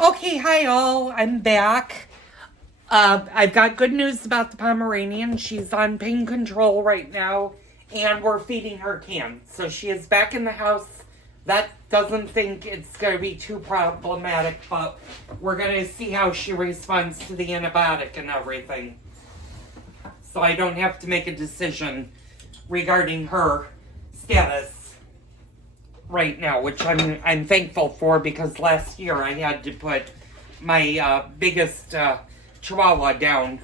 Okay, hi all. I'm back. I've got good news about the Pomeranian. She's on pain control right now, and we're feeding her cans. So she is back in the house. That doesn't think it's going to be too problematic, but we're going to see how she responds to the antibiotic and everything. So I don't have to make a decision regarding her status right now, which I'm thankful for, because last year I had to put my biggest Chihuahua down.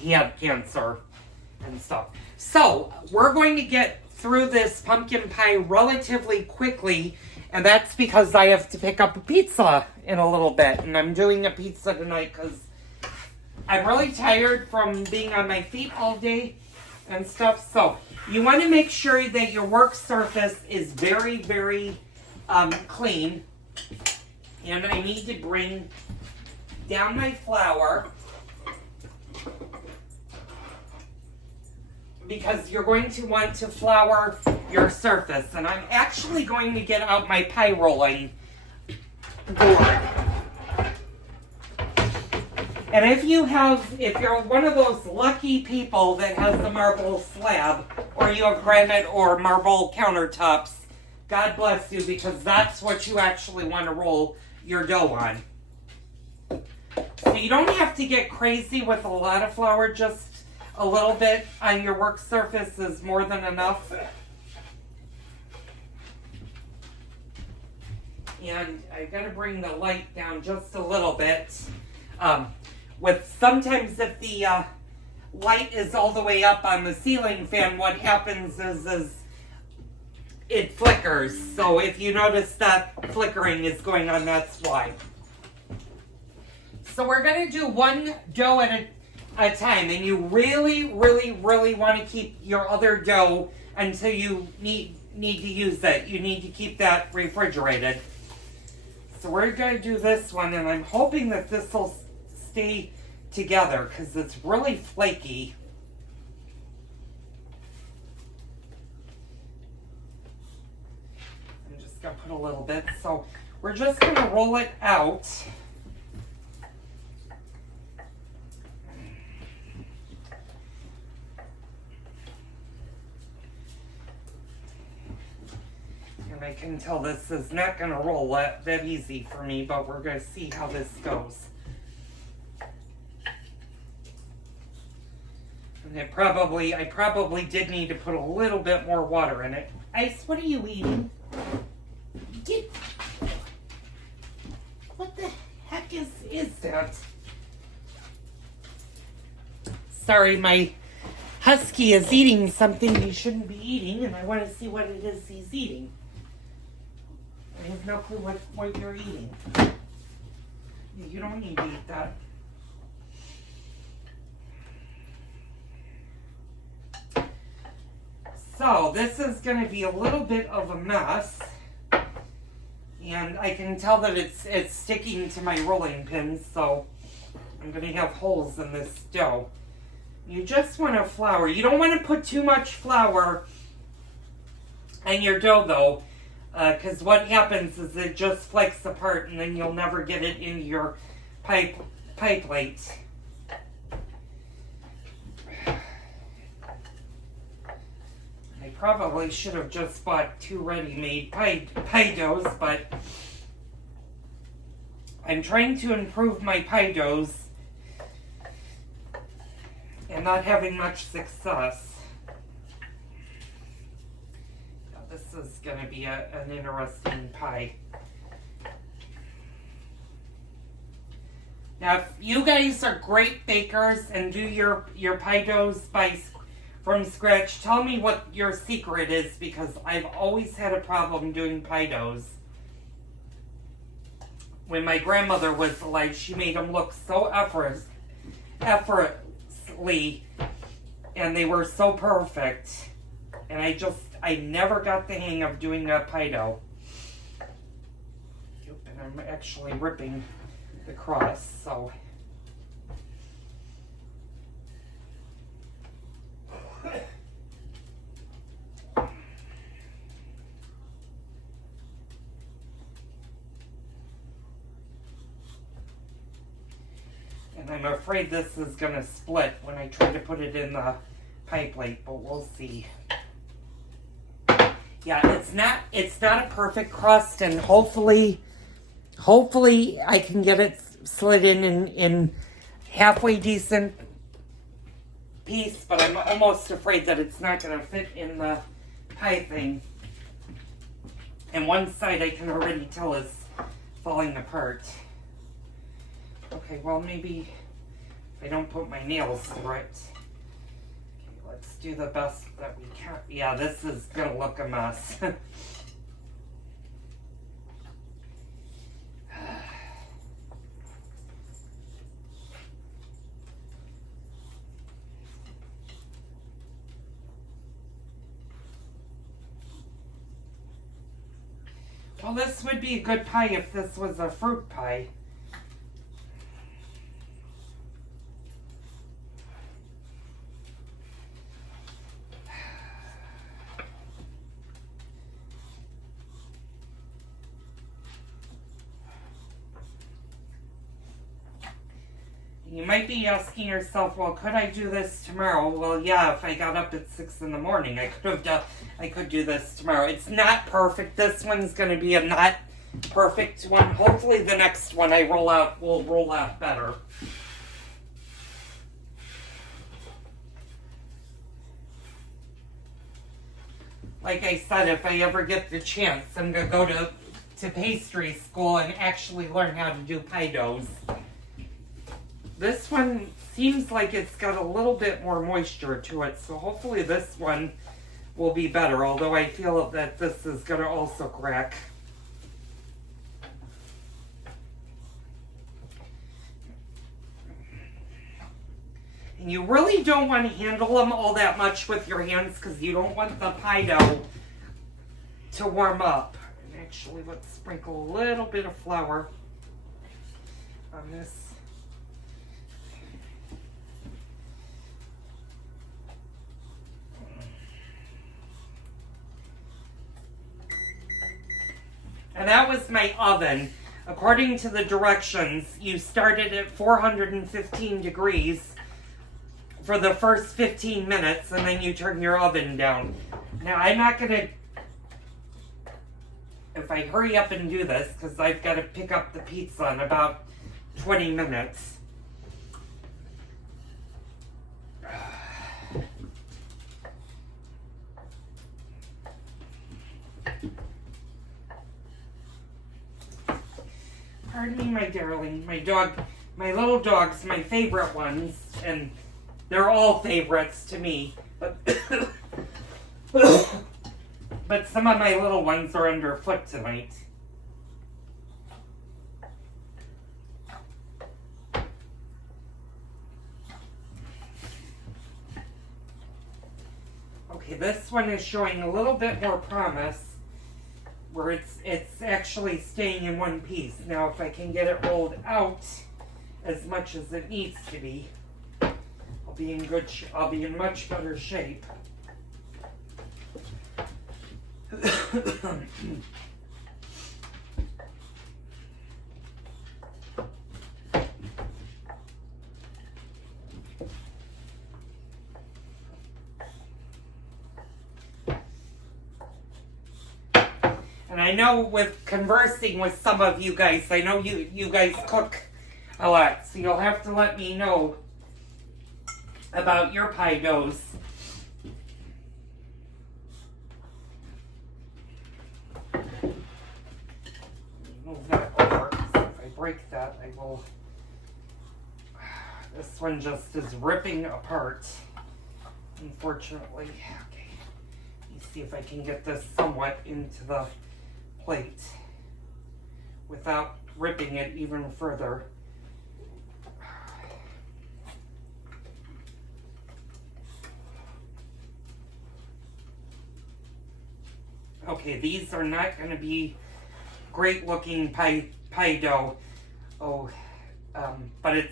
He had cancer and stuff. So we're going to get through this pumpkin pie relatively quickly, and that's because I have to pick up a pizza in a little bit, and I'm doing a pizza tonight because I'm really tired from being on my feet all day and stuff. So you want to make sure that your work surface is very, very clean. And I need to bring down my flour, because you're going to want to flour your surface. And I'm actually going to get out my pie rolling board. And if you're one of those lucky people that has the marble slab, or you have granite or marble countertops, God bless you, because that's what you actually want to roll your dough on. So you don't have to get crazy with a lot of flour, just a little bit on your work surface is more than enough. And I gotta bring the light down just a little bit. Sometimes if the light is all the way up on the ceiling fan, what happens is it flickers. So if you notice that flickering is going on, that's why. So we're going to do one dough at a time, and you really, really, really want to keep your other dough until you need to use it. You need to keep that refrigerated. So we're going to do this one, and I'm hoping that this will stay together because it's really flaky. I'm just going to put a little bit. So we're just going to roll it out. And I can tell this is not going to roll that easy for me, but we're going to see how this goes. And I probably did need to put a little bit more water in it. Ice, what are you eating? What the heck is that? Sorry, my husky is eating something he shouldn't be eating, and I want to see what it is he's eating. I have no clue what you're eating. You don't need to eat that. So this is going to be a little bit of a mess, and I can tell that it's sticking to my rolling pins, so I'm going to have holes in this dough. You just want to flour. You don't want to put too much flour in your dough, though, because what happens is it just flakes apart, and then you'll never get it into your pie plate. I probably should have just bought 2 ready-made pie doughs, but I'm trying to improve my pie doughs and not having much success. Now, this is going to be an interesting pie. Now, if you guys are great bakers and do your pie doughs from scratch, tell me what your secret is, because I've always had a problem doing pie doughs. When my grandmother was alive, she made them look so effortlessly, and they were so perfect. And I never got the hang of doing a pie dough. And I'm actually ripping the crust, so. And I'm afraid this is going to split when I try to put it in the pie plate, but we'll see. Yeah, it's not a perfect crust, and hopefully I can get it slid in halfway decent piece, but I'm almost afraid that it's not going to fit in the pie thing. And one side I can already tell is falling apart. Okay, well maybe if I don't put my nails through it. Okay, let's do the best that we can. Yeah, this is going to look a mess. Well, this would be a good pie if this was a fruit pie. You might be asking yourself, well, could I do this tomorrow? Well, yeah, if I got up at 6 in the morning, I could do this tomorrow. It's not perfect. This one's going to be a not perfect one. Hopefully the next one I roll out will roll out better. Like I said, if I ever get the chance, I'm going to go to pastry school and actually learn how to do pie doughs. This one seems like it's got a little bit more moisture to it, so hopefully this one will be better, although I feel that this is going to also crack. And you really don't want to handle them all that much with your hands because you don't want the pie dough to warm up. And actually, let's sprinkle a little bit of flour on this. And that was my oven. According to the directions, you started at 415 degrees for the first 15 minutes, and then you turn your oven down. Now, I'm not going to, if I hurry up and do this, because I've got to pick up the pizza in about 20 minutes. Pardon me, my darling. My little dogs, my favorite ones, and they're all favorites to me. But, but some of my little ones are underfoot tonight. Okay, this one is showing a little bit more promise, where it's actually staying in one piece. Now, if I can get it rolled out as much as it needs to be, I'll be in much better shape. And I know with conversing with some of you guys, I know you guys cook a lot, so you'll have to let me know about your pie doughs. Move that over, because if I break that, I will... This one just is ripping apart, unfortunately. Okay, let me see if I can get this somewhat into the plate without ripping it even further. Okay, these are not going to be great looking pie dough. But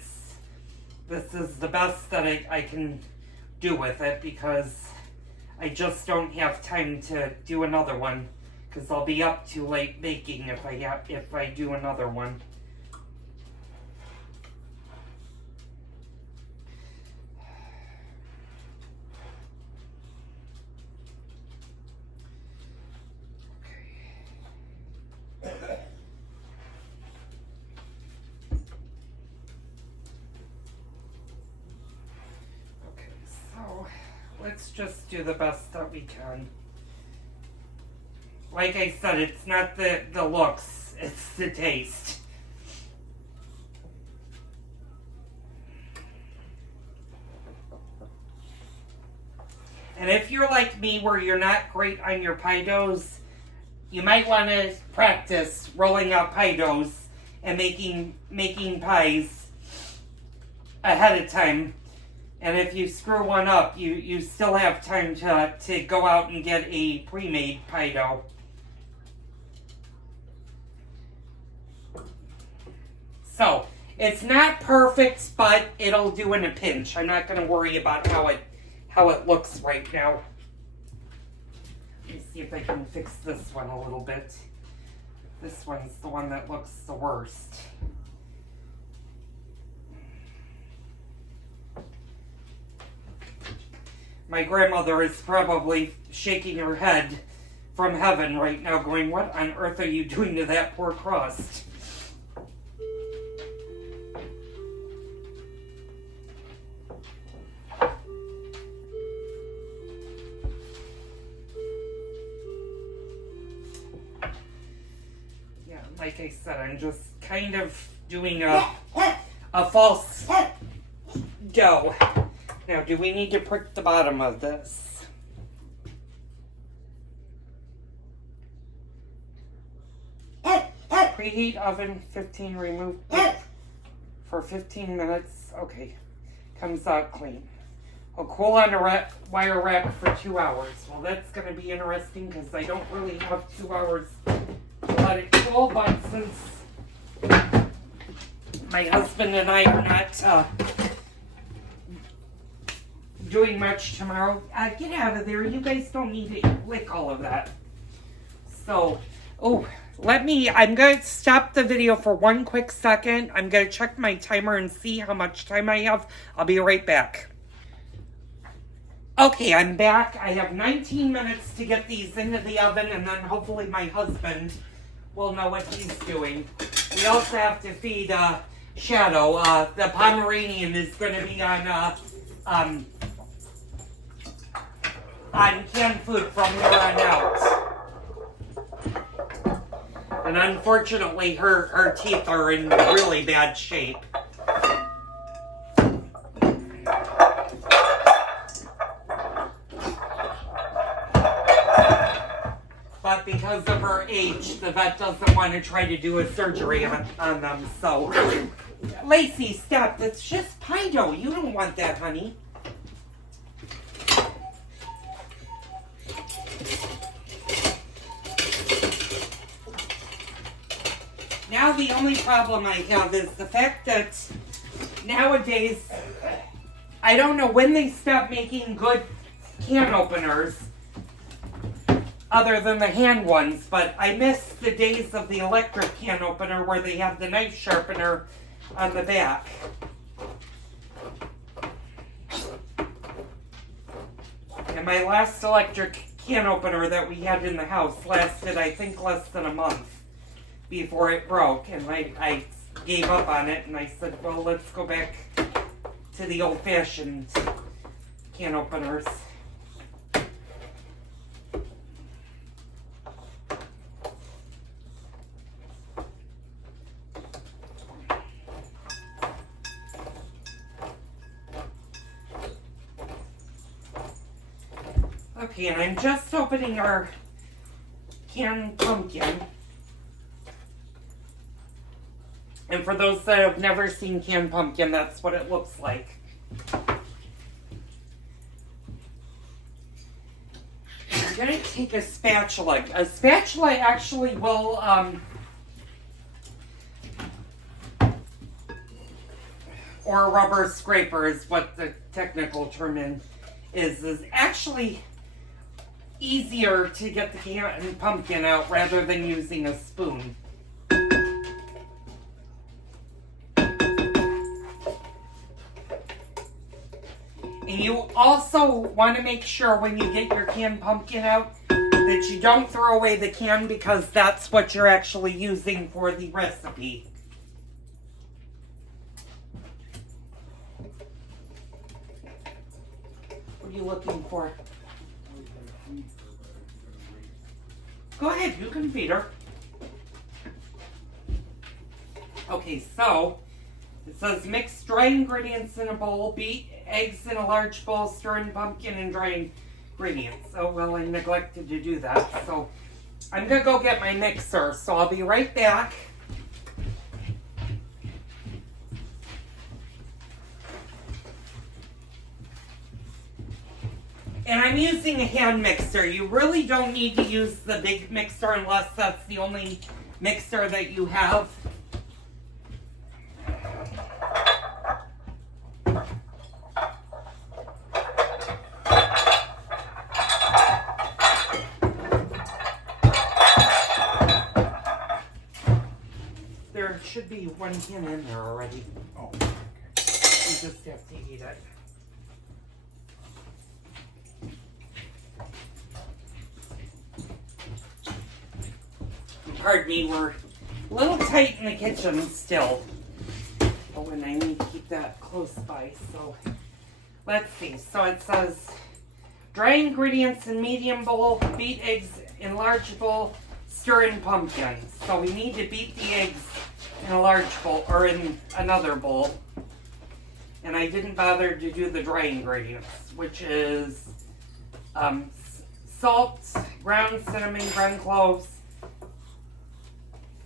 this is the best that I can do with it, because I just don't have time to do another one, because I'll be up too late baking if I do another one. let's just do the best that we can. Like I said, it's not the looks, it's the taste. And if you're like me where you're not great on your pie doughs, you might want to practice rolling out pie doughs and making pies ahead of time. And if you screw one up, you still have time to go out and get a pre-made pie dough. So, it's not perfect, but it'll do in a pinch. I'm not going to worry about how it looks right now. Let me see if I can fix this one a little bit. This one's the one that looks the worst. My grandmother is probably shaking her head from heaven right now going, what on earth are you doing to that poor crust? Yeah, like I said, I'm just kind of doing a false dough. Now, do we need to prick the bottom of this? Preheat oven 15, remove for 15 minutes. Okay, comes out clean. I'll cool on a wire rack for 2 hours. Well, that's going to be interesting because I don't really have 2 hours to let it cool, but since my husband and I are not doing much tomorrow. Get out of there. You guys don't need to lick all of that. So, I'm going to stop the video for one quick second. I'm going to check my timer and see how much time I have. I'll be right back. Okay, I'm back. I have 19 minutes to get these into the oven, and then hopefully my husband will know what he's doing. We also have to feed Shadow. The Pomeranian is going to be on canned food from here on out. And unfortunately, her teeth are in really bad shape. But because of her age, the vet doesn't want to try to do a surgery on them, so... Lacey, stop. That's just pie dough. You don't want that, honey. Now the only problem I have is the fact that nowadays, I don't know when they stop making good can openers, other than the hand ones, but I miss the days of the electric can opener where they have the knife sharpener on the back. And my last electric can opener that we had in the house lasted, I think, less than a month before it broke, and I gave up on it, and I said, well, let's go back to the old-fashioned can openers. Okay, and I'm just opening our canned pumpkin. And for those that have never seen canned pumpkin, that's what it looks like. I'm going to take a spatula. A spatula actually will, or a rubber scraper is what the technical term is actually easier to get the canned pumpkin out rather than using a spoon. And you also want to make sure when you get your canned pumpkin out that you don't throw away the can, because that's what you're actually using for the recipe. What are you looking for? Go ahead, you can feed her. Okay, so it says mix dry ingredients in a bowl, beat eggs in a large bowl, stir in pumpkin and dry ingredients. Oh, well, I neglected to do that. So I'm going to go get my mixer, so I'll be right back. And I'm using a hand mixer. You really don't need to use the big mixer unless that's the only mixer that you have. There should be one can in there already. Oh, You just have to eat it. Pardon me, we're a little tight in the kitchen still. Oh, and I need to keep that close by, so let's see. So it says dry ingredients in medium bowl, beat eggs in large bowl, stir in pumpkin. So we need to beat the eggs in a large bowl, or in another bowl. And I didn't bother to do the dry ingredients, which is salt, ground cinnamon, ground cloves.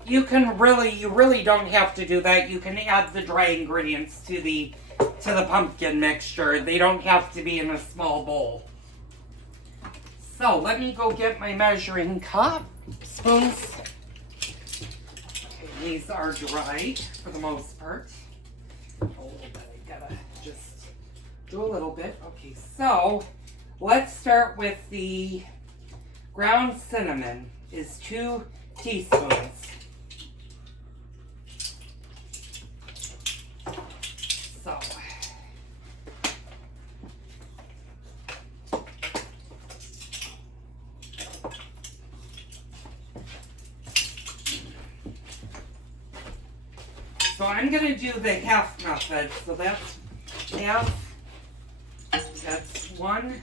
You really don't have to do that. You can add the dry ingredients to the pumpkin mixture. They don't have to be in a small bowl. So let me go get my measuring cup, spoons. Okay, these are dry for the most part. A little bit, I gotta just do a little bit. Okay, so let's start with the ground cinnamon. Is 2 teaspoons. So I'm going to do the half method. So that's half, that's 1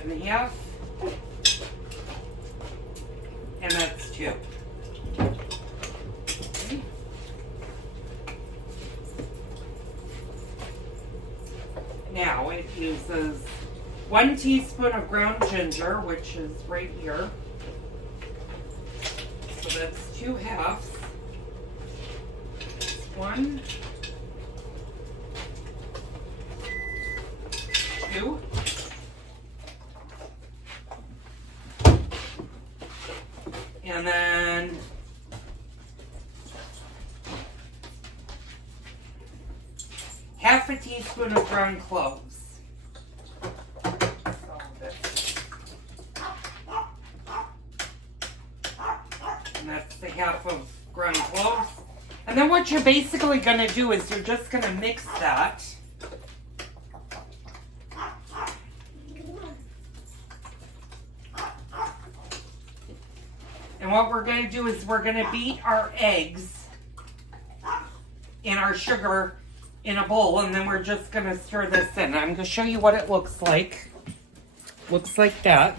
and a half, and that's 2. Okay. Now it uses 1 teaspoon of ground ginger, which is right here. So that's 2 halves. 1, 2. And then half a teaspoon of ground cloves. So that's the half of ground cloves. And then what you're basically going to do is you're just going to mix that. And what we're going to do is we're going to beat our eggs in our sugar in a bowl, and then we're just going to stir this in. I'm going to show you what it looks like. Looks like that.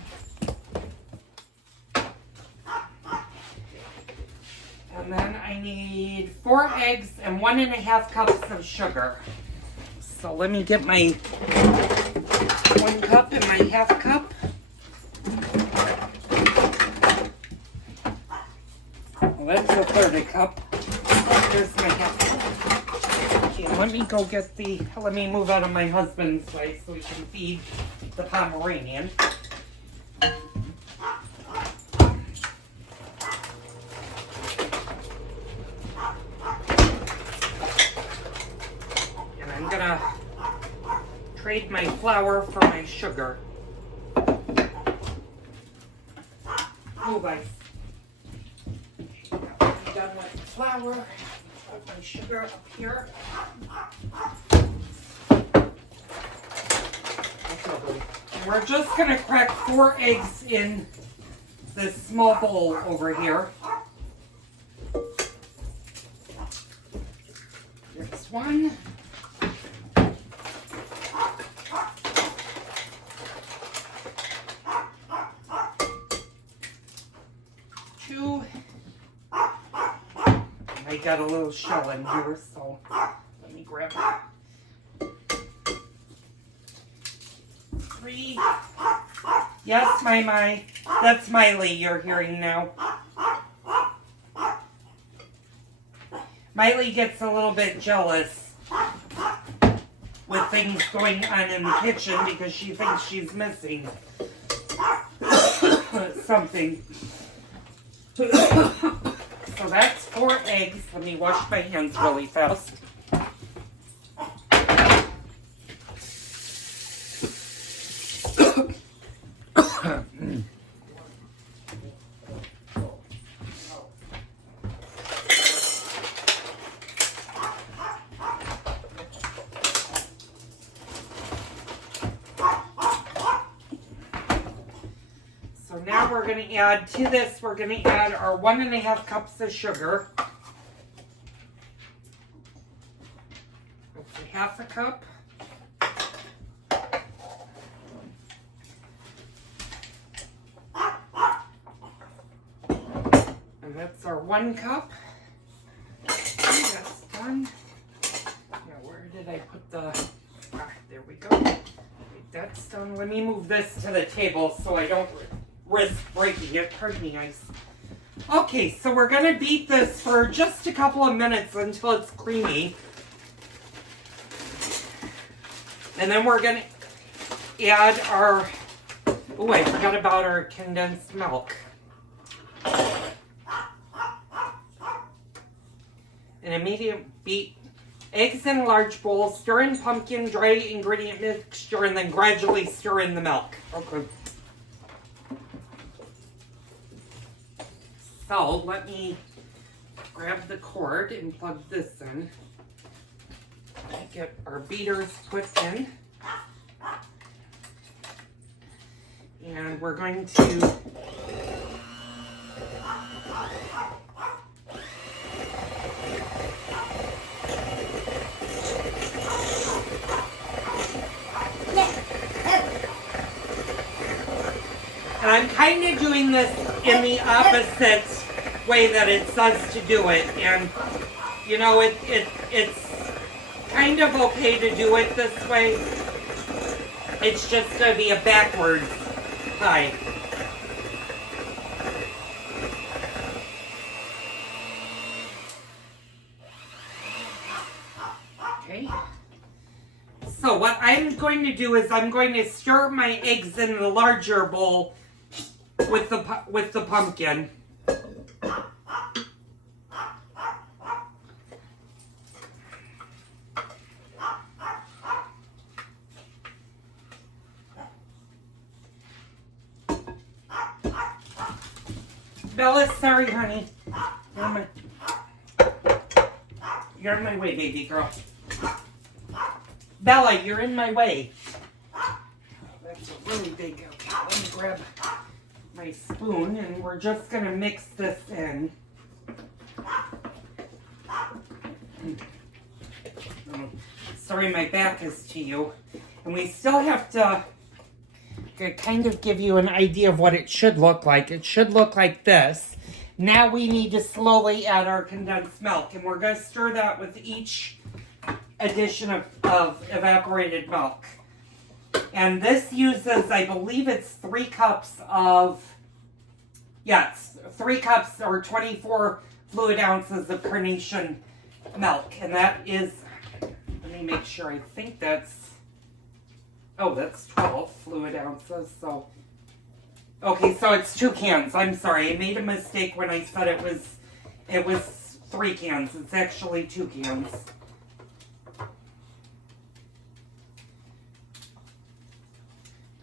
And then I need 4 eggs and 1.5 cups of sugar. So let me get my 1 cup and my half cup. Well, that's a 1/3 cup. Oh, there's my half cup. Okay, let me move out of my husband's way so we can feed the Pomeranian. And I'm gonna trade my flour for my sugar. Move ice. Done with the flour. Put my sugar up here. And we're just going to crack 4 eggs in this small bowl over here. There's 1. 2. I got a little shell in here, so let me grab it. 3. Yes, my. That's Miley you're hearing now. Miley gets a little bit jealous with things going on in the kitchen because she thinks she's missing something. So that's 4 eggs. Let me wash my hands really fast. So now we're going to add to this, we're going to add our 1.5 cups of sugar. That's 1/2 cup. And that's our 1 cup. Okay, that's done. Now where did I put the, there we go. Okay, that's done. Let me move this to the table so I don't risk breaking it. Pardon me, guys. Okay, so we're going to beat this for just a couple of minutes until it's creamy. And then we're going to add our, oh, I forgot about our condensed milk. An immediate beat. Eggs in a large bowl. Stir in pumpkin, dry ingredient mixture, and then gradually stir in the milk. Okay. So let me grab the cord and plug this in. Get our beaters put in. And we're going to and I'm kind of doing this in the opposite way that it says to do it. And, you know, it's kind of okay to do it this way. It's just going to be a backwards pie. Okay. So what I'm going to do is I'm going to stir my eggs in the larger bowl with the pumpkin. Bella, sorry, honey. You're in my way, baby girl. Bella, you're in my way. That's a really big. Okay, let me grab my spoon, and we're just going to mix this in. Sorry, my back is to you. And we still have to kind of give you an idea of what it should look like. It should look like this. Now we need to slowly add our condensed milk, and we're going to stir that with each addition of evaporated milk. And this uses, I believe it's 3 cups of, yes, 3 cups or 24 fluid ounces of carnation milk. And that is, let me make sure, I think that's, oh, that's 12 fluid ounces, so, okay, so it's 2 cans. I'm sorry, I made a mistake when I said it was 3 cans. It's actually 2 cans.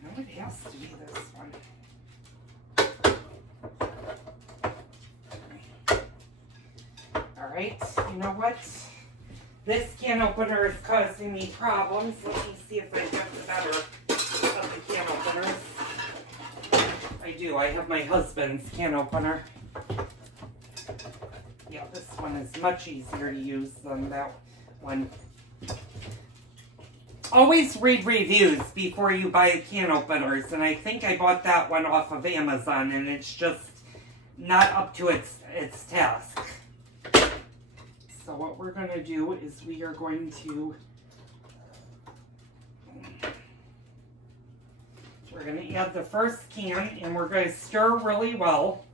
No, it has to be this one. Alright, you know what? This can opener is causing me problems. Let me see if I have the better of the can openers. I do. I have my husband's can opener. Yeah, this one is much easier to use than that one. Always read reviews before you buy can openers. And I think I bought that one off of Amazon, and it's just not up to its task. So what we're going to do is we are going to add the first can, and we're going to stir really well.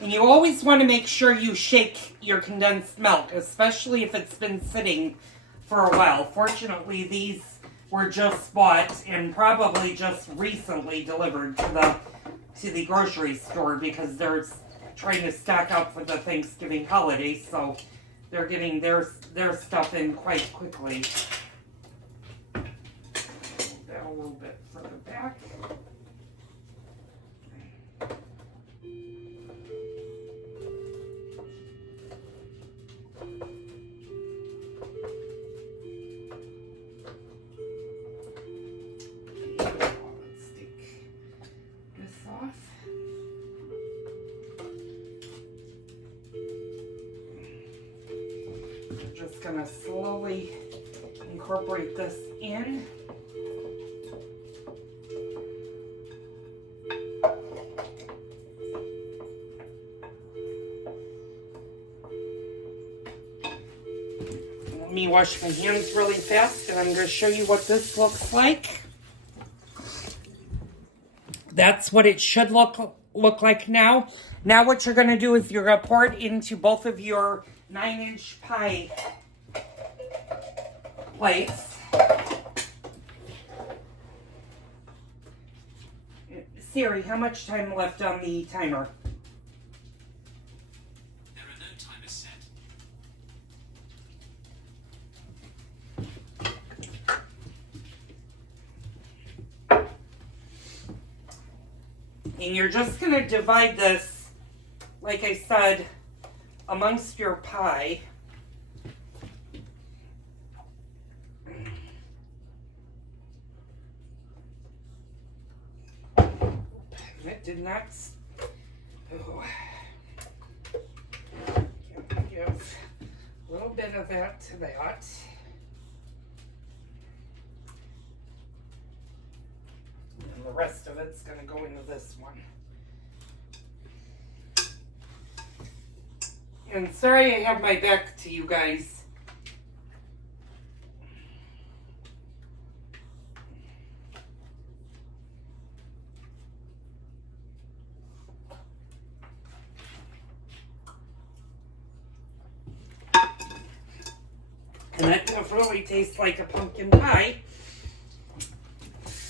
And you always want to make sure you shake your condensed milk, especially if it's been sitting for a while. Fortunately, these were just bought and probably just recently delivered to the grocery store because they're trying to stock up for the Thanksgiving holiday, so they're getting their stuff in quite quickly. Move that a little bit further back. Just gonna slowly incorporate this in. Let me wash my hands really fast, and I'm going to show you what this looks like. That's what it should look like now. Now what you're going to do is you're going to pour it into both of your 9-inch pie plates. Siri, how much time left on the timer? There are no timers set. And you're just going to divide this, like I said, amongst your pie. It did not. Oh. Give a little bit of that to that. And the rest of it's going to go into this one. And sorry I have my back to you guys. And that definitely tastes like a pumpkin pie.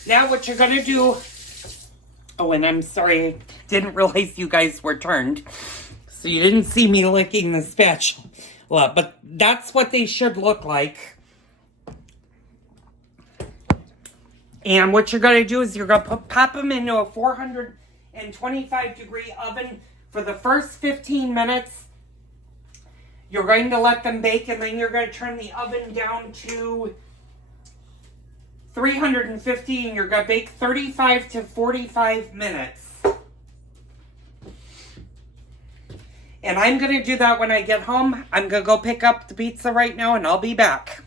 Now what you're going to do... Oh, and I'm sorry, I didn't realize you guys were turned. So you didn't see me licking the spatula. But that's what they should look like. And what you're going to do is you're going to pop them into a 425 degree oven for the first 15 minutes. You're going to let them bake, and then you're going to turn the oven down to 350, and you're going to bake 35 to 45 minutes. And I'm going to do that when I get home. I'm going to go pick up the pizza right now, and I'll be back.